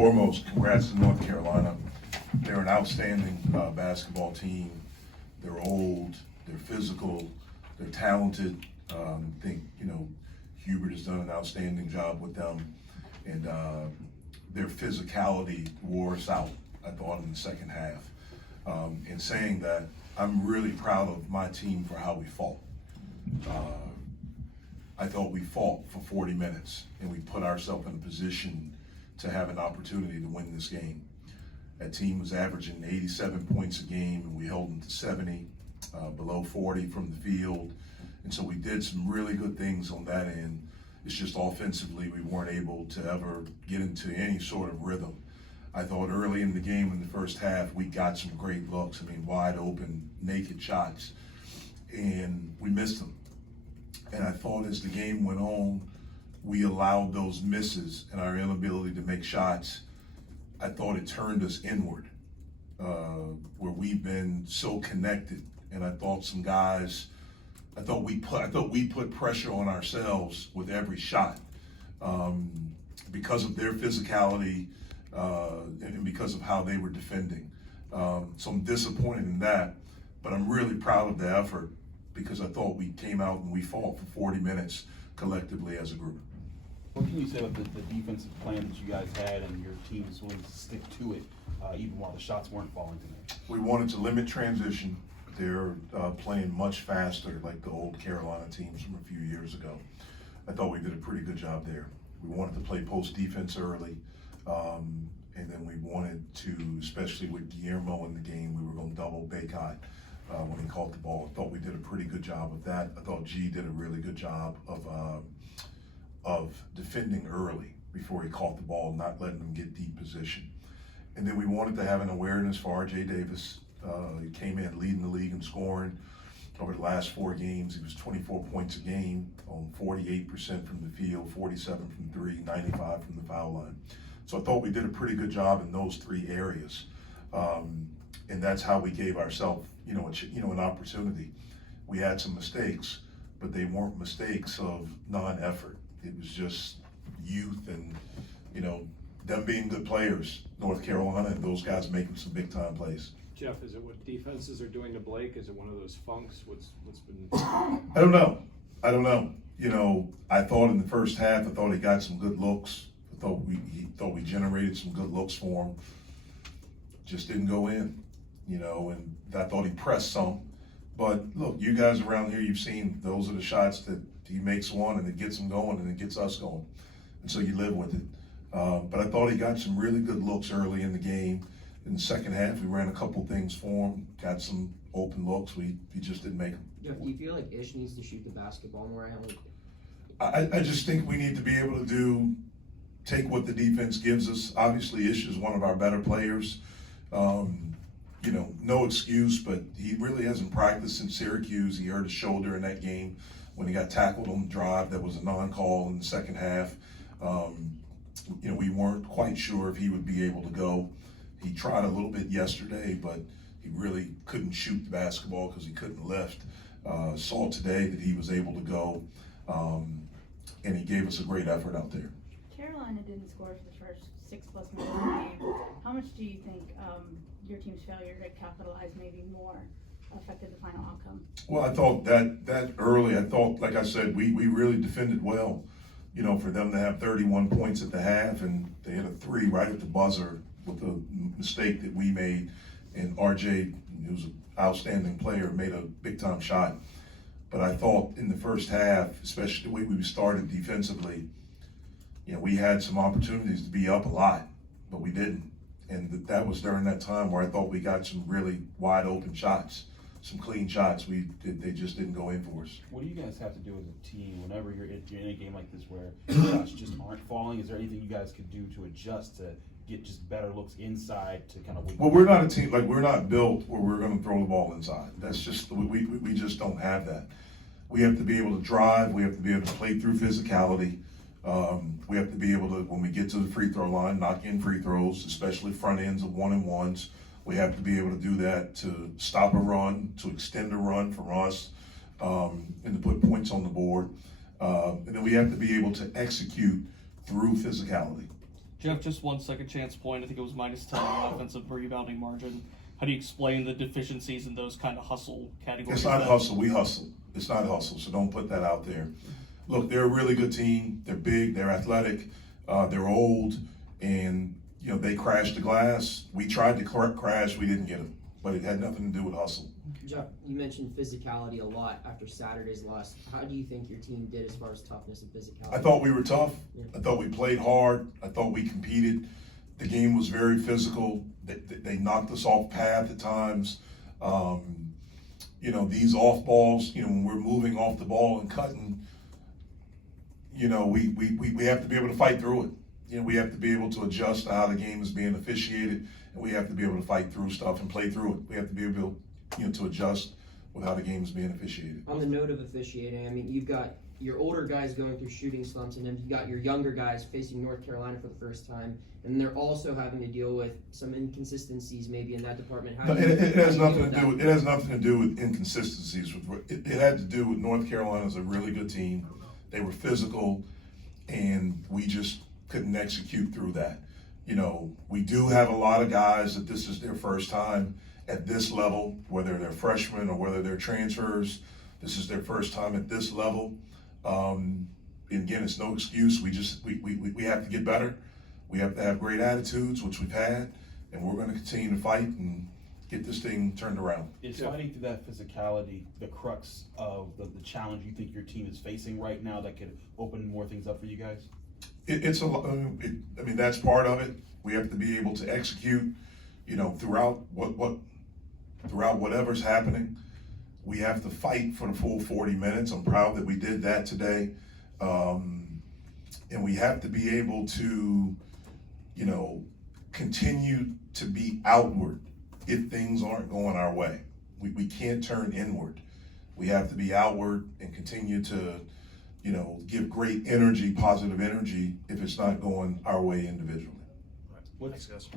foremost, congrats to North Carolina. They're an outstanding basketball team. They're old, they're physical, they're talented. I think, Hubert has done an outstanding job with them. And their physicality wore us out, I thought, in the second half. In saying that, I'm really proud of my team for how we fought. I thought we fought for 40 minutes and we put ourselves in a position to have an opportunity to win this game. That team was averaging 87 points a game and we held them to 70, below 40 from the field. And so we did some really good things on that end. It's just offensively we weren't able to ever get into any sort of rhythm. I thought early in the game in the first half we got some great looks. Wide open, naked shots, and we missed them. And I thought as the game went on, we allowed those misses and our inability to make shots. I thought it turned us inward, where we've been so connected. And I thought some guys, I thought we put pressure on ourselves with every shot because of their physicality and because of how they were defending. So I'm disappointed in that, but I'm really proud of the effort because I thought we came out and we fought for 40 minutes collectively as a group. What can you say about the defensive plan that you guys had and your team was willing to stick to it even while the shots weren't falling tonight? We wanted to limit transition. They're playing much faster like the old Carolina teams from a few years ago. I thought we did a pretty good job there. We wanted to play post defense early, and then we wanted to, especially with Guillermo in the game, we were going to double Baycott when he caught the ball. I thought we did a pretty good job of that. I thought G did a really good job of defending early before he caught the ball, not letting him get deep position. And then we wanted to have an awareness for R.J. Davis. He came in leading the league in scoring. Over the last 4 games, he was 24 points a game on 48% from the field, 47 from 3, 95 from the foul line. So I thought we did a pretty good job in those 3 areas. And that's how we gave ourselves, an opportunity. We had some mistakes, but they weren't mistakes of non-effort. It was just youth and, them being good players, North Carolina, and those guys making some big time plays. Jeff, is it what defenses are doing to Blake? Is it one of those funks? What's been? I don't know. I thought in the first half, I thought he got some good looks. He thought we generated some good looks for him. Just didn't go in, and I thought he pressed some. But look, you guys around here, you've seen those are the shots that he makes one and it gets him going and it gets us going. And so you live with it. But I thought he got some really good looks early in the game. In the second half, we ran a couple things for him, got some open looks. He just didn't make them. Jeff, do you feel like Ish needs to shoot the basketball more? I just think we need to be able to take what the defense gives us. Obviously, Ish is one of our better players. No excuse, but he really hasn't practiced in Syracuse. He hurt his shoulder in that game when he got tackled on the drive. That was a non-call in the second half. We weren't quite sure if he would be able to go. He tried a little bit yesterday, but he really couldn't shoot the basketball because he couldn't lift. Saw today that he was able to go, and he gave us a great effort out there. Carolina didn't score for the first 6+ minutes of the game. How much do you think your team's failure to capitalize maybe more affected the final outcome? Well, I thought that early, like I said, we really defended well. For them to have 31 points at the half, and they had a 3 right at the buzzer with a mistake that we made, and RJ, who's an outstanding player, made a big-time shot. But I thought in the first half, especially the way we started defensively, we had some opportunities to be up a lot, but we didn't. And that was during that time where I thought we got some really wide-open shots, some clean shots. They just didn't go in for us. What do you guys have to do as a team whenever you're in a game like this where shots just aren't falling? Is there anything you guys could do to adjust to get just better looks inside to kind of? Well, we're not a team, we're not built where we're going to throw the ball inside. That's just, we just don't have that. We have to be able to drive. We have to be able to play through physicality. We have to be able to, when we get to the free throw line, knock in free throws, especially front ends of 1-and-1s. We have to be able to do that to stop a run, to extend a run from us, and to put points on the board. And then we have to be able to execute through physicality. Jeff, just one second chance point. I think it was -10 on offensive rebounding margin. How do you explain the deficiencies in those kind of hustle categories? It's not hustle, we hustle. It's not hustle, so don't put that out there. Look, they're a really good team. They're big, they're athletic, they're old, and you know, they crashed the glass. We tried to crash, we didn't get them, but it had nothing to do with hustle. Jeff, you mentioned physicality a lot after Saturday's loss. How do you think your team did as far as toughness and physicality? I thought we were tough. Yeah. I thought we played hard. I thought we competed. The game was very physical. They knocked us off path at times. You know, these off balls, you know, when we're moving off the ball and cutting, you know, we have to be able to fight through it. You know, we have to be able to adjust to how the game is being officiated, and we have to be able to fight through stuff and play through it. We have to be able, you know, to adjust with how the game is being officiated. On the note of officiating, I mean, you've got your older guys going through shooting slumps, and then you've got your younger guys facing North Carolina for the first time, and they're also having to deal with some inconsistencies maybe in that department. How No, do you- it how has do you deal nothing with to do that? with, it has nothing to do with inconsistencies. It had to do with North Carolina's a really good team. They were physical, and we just couldn't execute through that. You know, we do have a lot of guys that this is their first time at this level, whether they're freshmen or whether they're transfers. This is their first time at this level. And again, it's no excuse. We have to get better. We have to have great attitudes, which we've had, and we're going to continue to fight and get this thing turned around. Is Yeah. fighting through that physicality the crux of the challenge you think your team is facing right now that could open more things up for you guys? It's a. I mean, that's part of it. We have to be able to execute, you know, throughout whatever's happening. We have to fight for the full 40 minutes. I'm proud that we did that today, and we have to be able to, you know, continue to be outward if things aren't going our way. We can't turn inward. We have to be outward and continue to, you know, give great energy, positive energy, if it's not going our way individually. Thanks, guys.